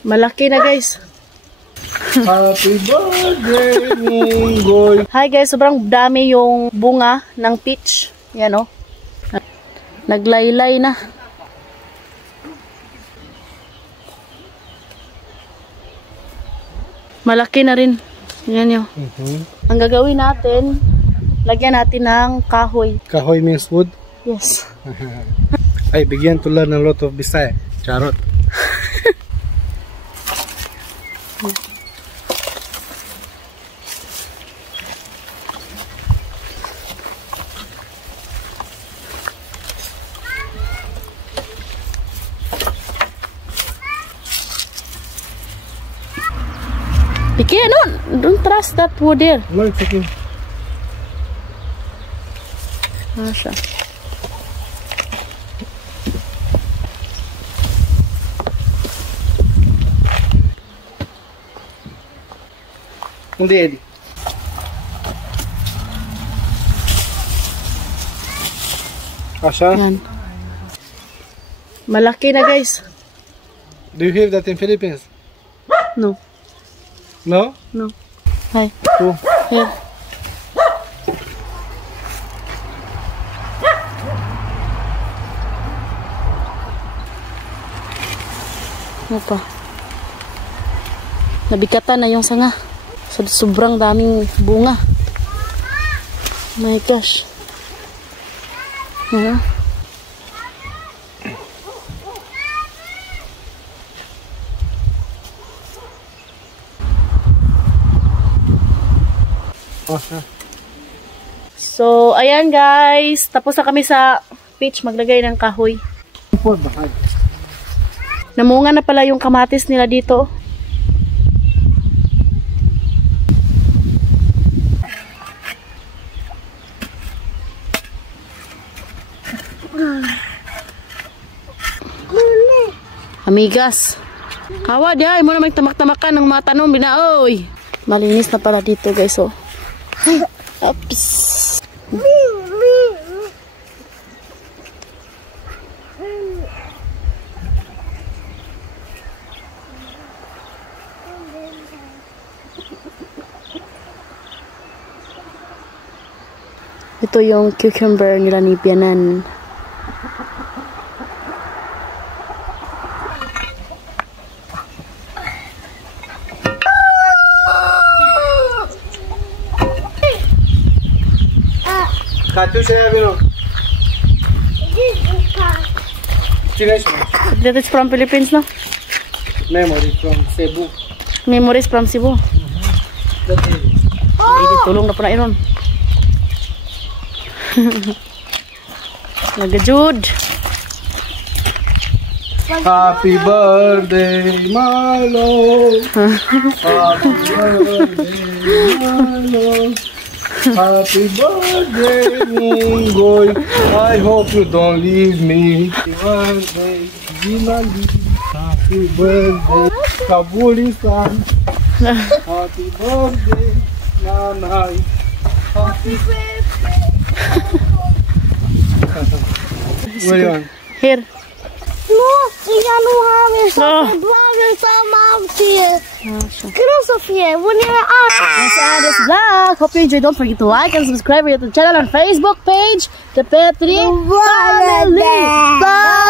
Malaki na guys. Happy birthday, Munggoy. Hi guys, sobrang dami yung bunga ng peach. Yan oh. Naglaylay na. Malaki na rin. Yan yun. Ang gagawin natin, lagyan natin ng kahoy. Kahoy means wood? Yes. I began to learn a lot of Bisaya. Charot. Piki, don't trust that wood there. No, it's okay. Asha. Hindi, Eddie. Asha? Yan. Malaki na guys. Do you have that in Philippines? No. No? No. Hi. Oh. Here. Ano pa? Nabikatan na yung sanga. Sobrang daming bunga. My gosh. Ano? So, ayan guys. Tapos na kami sa peach maglagay ng kahoy. Namunga na pala yung kamatis nila dito. Amigas. Hawa dia, imo na may tamak-tamakan ng mga tanong binaoy. Malinis na pala dito guys oh. Oops. Ito yung cucumber nila ni Pianan. That is from Philippines, no? Memory from Cebu. Memories from Cebu. Tulong na po na iron. Nagajud. Happy birthday, my love. Happy birthday, my love. Happy birthday, Munggoy. I hope you don't leave me. Happy birthday, Ginali. Happy birthday, Kabulisan. Happy birthday, Nanay. Happy birthday. Where you on? Here. No, jag nog har vi så blagen samma avsnitt. Sofia, when you're out. That's Addis Vlog. Hope you enjoyed. Don't forget to like and subscribe to the channel and Facebook page, The Petri Family. Bye.